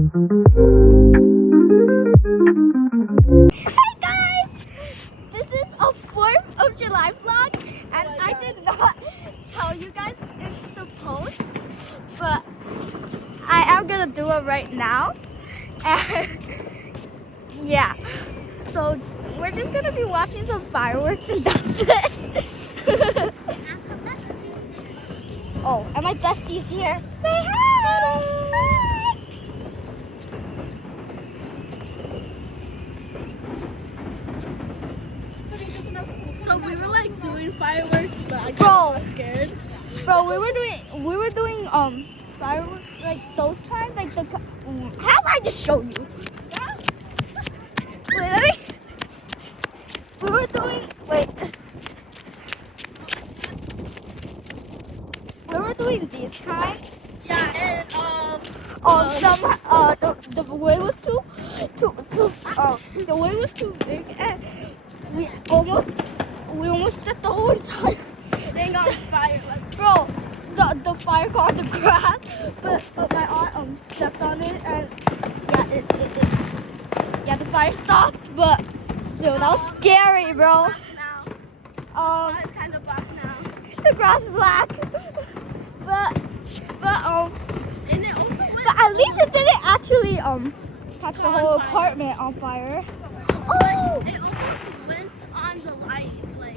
Hey guys! This is a 4th of July vlog and I did not tell you guys it's the post, but I am gonna do it right now. And yeah, so we're just gonna be watching some fireworks and that's it. Oh, and my bestie's here. Say hi! Hi! So we were like doing fireworks, but I Bro. got scared. Bro, we were doing fireworks like those kinds, like the how do I just show you? Wait, let me. We were doing we were doing these kinds. Yeah, and The wind was too the wind was too big and we almost set the whole entire thing on fire. Like, bro, the fire caught the grass, but my aunt stepped on it and yeah the fire stopped, but still that was scary, bro. now. It's kind of black now. The grass is black, but And it also went but at least it didn't actually catch the On whole fire. apartment on fire. Oh! It almost went on the light. Like,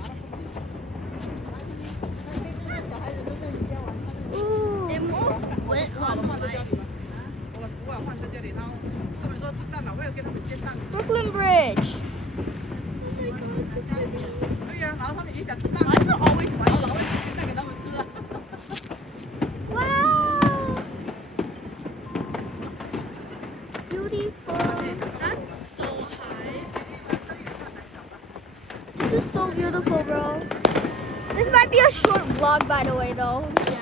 Ooh. it almost went on the light. Brooklyn Bridge. Why is it always white? Wow. Beautiful. That's so high. This is so beautiful, bro. This might be a short vlog, by the way, though. Yeah.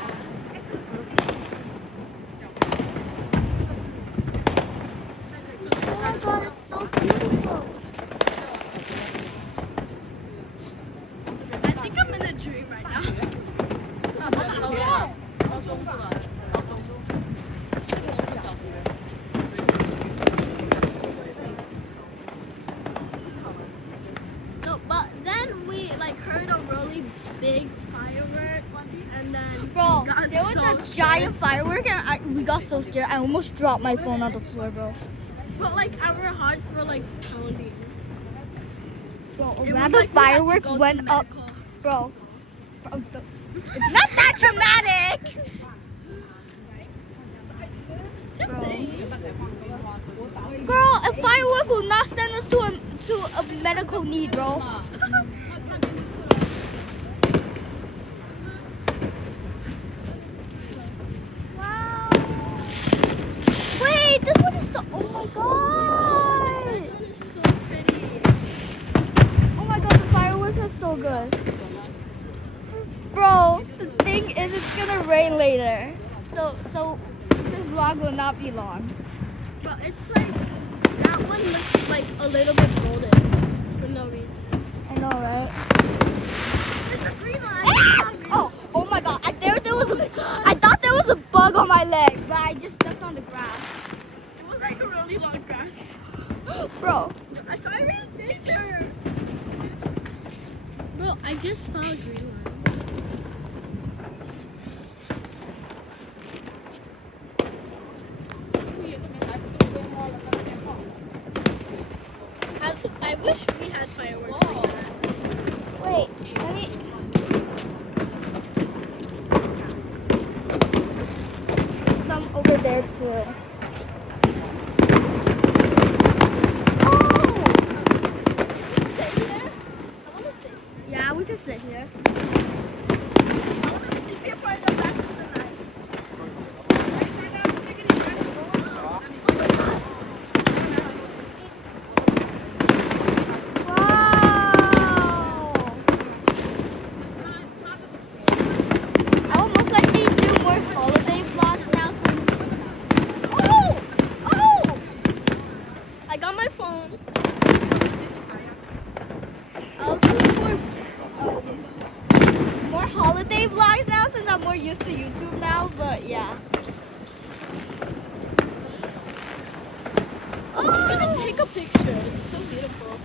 Oh my god, it's so beautiful. I think I'm in a dream right now. No, but then we like heard a really big firework, and then Bro, we got there was so a scared. giant firework and we got so scared. I almost dropped my phone on the floor, bro. But like our hearts were like pounding. Bro, It around was the like we had to fireworks go to went up. medical. Bro, it's not that dramatic. Just saying. Girl, a firework will not send us to a medical need, bro. Wow. Wait, this one is so. Oh my god. That is so pretty. Oh my god, the fireworks are so good. Bro, the thing is, it's gonna rain later, so this vlog will not be long. But it's like that one looks like a little bit golden for no reason. I know, right? There's a green one. Oh my god! I thought there was a bug on my leg, but I just stepped on the grass. It was like a really long grass. Bro, I saw a real danger. Bro, I just saw a green one. I wish we had fireworks like that. wait, let me. There's some over there too. Oh! Can we sit here? I want to sit. Yeah, we can sit here. I want to sleep here for the rest of the night. Wow! I would most likely do more holiday vlogs now since. Oh! Oh! I got my phone. I'll do more holiday vlogs now since I'm more used to YouTube now, but yeah. a picture. It's so beautiful.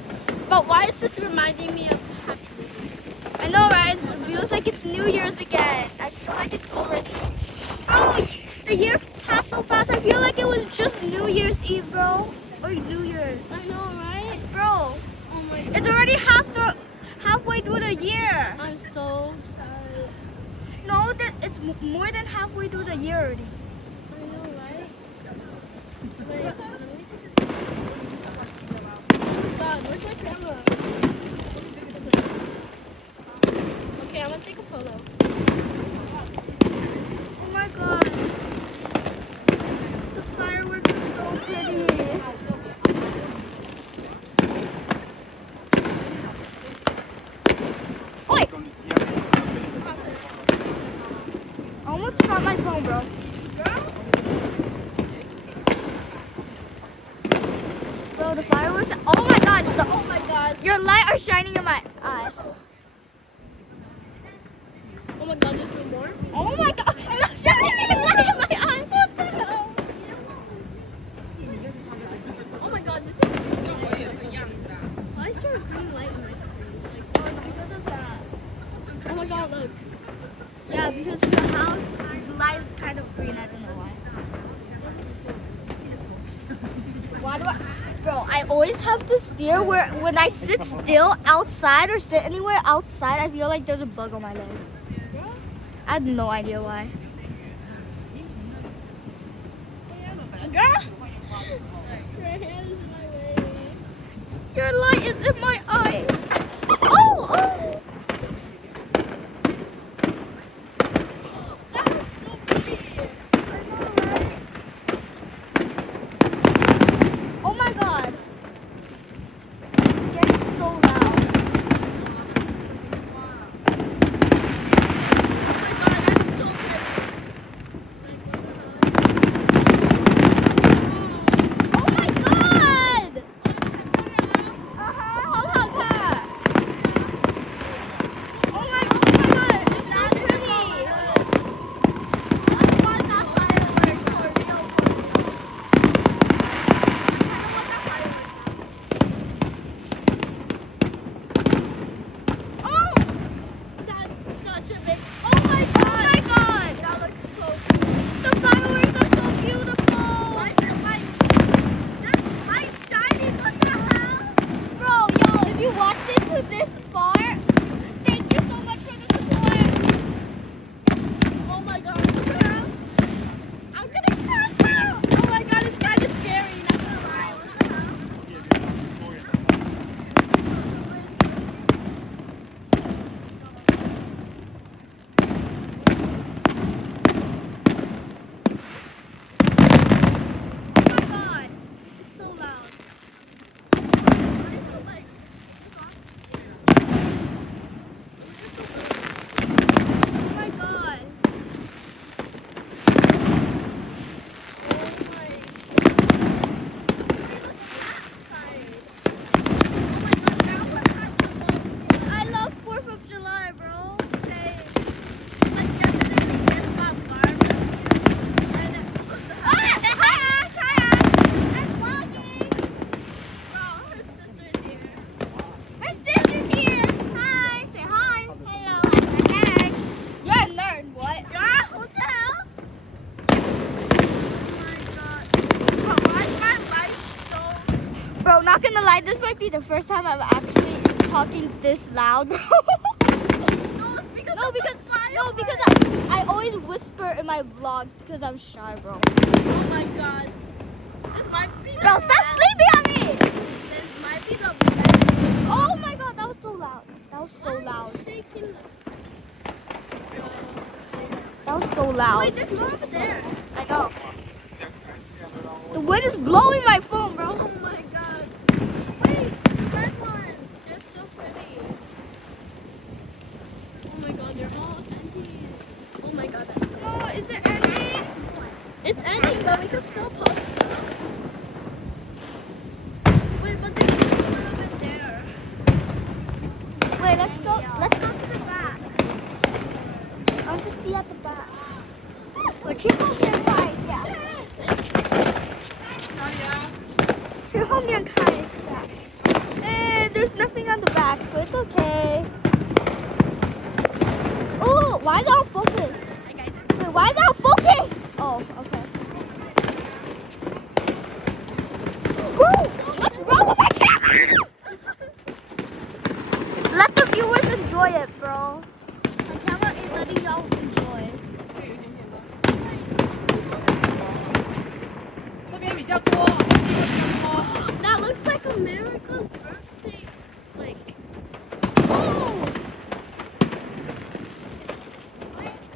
But why is this reminding me of Happy New Year? I know, right? It feels like it's New Year's again. I feel like it's already. Bro, the year passed so fast. I feel like it was just New Year's Eve, bro. Or New Year's. I know, right? Bro, Oh my god. it's already halfway through the year. I'm so sad. No, that it's more than halfway through the year already. I know, right? Wait, let me take a Oh my god, where's my camera? Okay, I'm gonna take a photo. Oh my god. The fireworks are so pretty. Oi! I almost dropped my phone, bro. Bro, the fireworks. Oh my god. Oh my god. Your light are shining in my eye. Oh my god, there's no more? Oh my god. It's shining in light in my eye. What the hell? Oh my god, this is Why is there a green light on my screen? Oh, it's because of that. Oh my god, look. Yeah, because the house, the light is kind of green. I don't know why. Why do I? Bro, I always have this fear where when I sit still outside or sit anywhere outside, I feel like there's a bug on my leg. I have no idea why. Girl! Your hand is in my way. Your light is in my eye. Oh, oh. That looks so pretty. Oh my god. It's getting so loud. Oh my god! Uh-huh. Hold on, Kat. Oh my god, it's so pretty. I want that firework for real. Oh! That's such a big. Oh my god! That looks so cool. The fireworks are so beautiful! Why is it like? That's light shining. What the hell? Bro, yo, if you watched it to this far, thank you so much for the support! Oh my god. Girl. I'm gonna crash out. Oh my god, it's kind of scary. Not gonna lie. What the hell? Oh my god, it's so loud. Why is it like? Oh my god. I love 4th of July, bro. Ah, hi Ash, hi Ash. I'm vlogging. My sister's here. Hi, say hi. Hello, I'm a nerd. You're a nerd, what? What the hell? Bro, not gonna lie, this might be the first time I'm actually talking this loud, bro. No, because I always whisper in my vlogs because I'm shy, bro. Oh my god. This might be the Bro, stop sleeping on me! This might be the best. Oh my god, that was so loud. That was so loud. Shaking That was so loud. Wait, there's more over there. I know. The wind is blowing my phone, bro. Oh my god. Wait, red ones. They're so pretty. Oh my god, they're all ending. Oh my god, that's so Oh, is it ending? It's ending, but we can still post them. Wait, but there's still a little bit there. Wait, let's go to the back. I want to see at the back. Or check out their price, yeah. 去后面看一下。There's nothing on the back, but it's okay. Oh, why is it out of focus? Wait, why is it out of focus? Oh, okay. Woo! Let's roll with my camera! Let the viewers enjoy it, bro. My camera is letting y'all enjoy. 这边比较多， That looks like America's birthday. Like, Oh!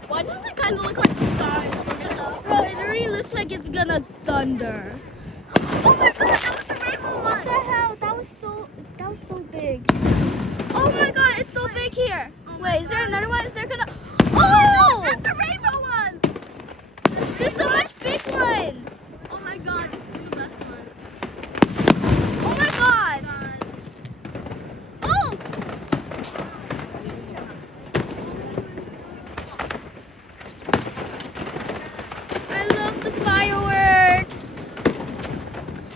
why does it kind of look like stars? Bro, it already looks like it's gonna thunder. Oh my god, that was a rainbow What one. the hell? That was so big. Oh my god, it's so big here. Wait, is there another one? Is there gonna? Oh! That's a rainbow one. There's so much big ones. Oh my god, this is the best one. Oh my god. Oh! I love the fireworks.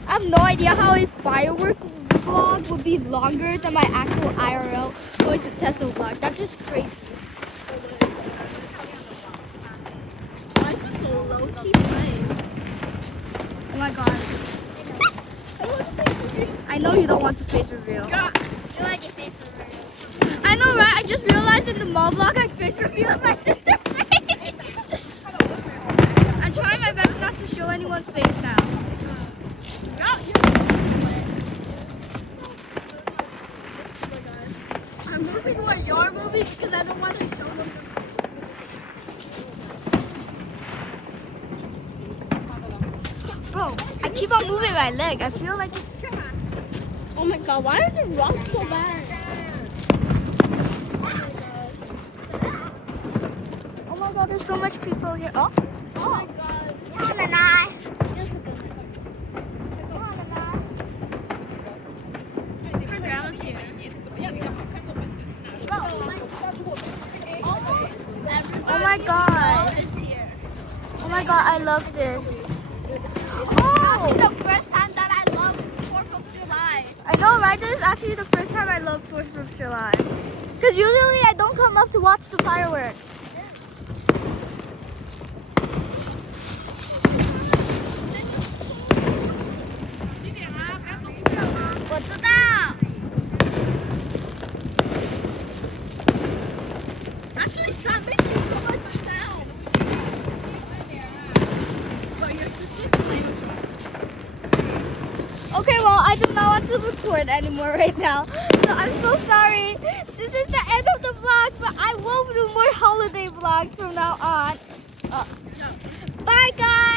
I have no idea how a firework vlog would be longer than my actual IRL going to Tesla vlog. That's just crazy. Why is it so low key playing? Oh my god. I know you don't want to face reveal. God, you like your face already. I know, right? I just realized in the mall vlog I face revealed my sister's face. I'm trying my best not to show anyone's face now. I'm moving what you're moving because I don't want to show them. Bro, I keep on moving my leg. I feel like it's... Oh my god, why are the rocks so bad? Oh my god, there's so much people here. Oh, Oh my god. come on, Nanai. Just a good one. Come on, Nanai. Her grandma's here. Oh my god. Is here. Oh my god, I love this. Actually, Oh! the first time that I love 4th of July. I know, right? This is actually the first time I love 4th of July. Because usually I don't come up to watch the fireworks. What's that? Actually, that makes so much sound. But your sister's playing. Okay, well, I do not want to record anymore right now. So I'm so sorry. This is the end of the vlog, but I will do more holiday vlogs from now on. Bye, guys.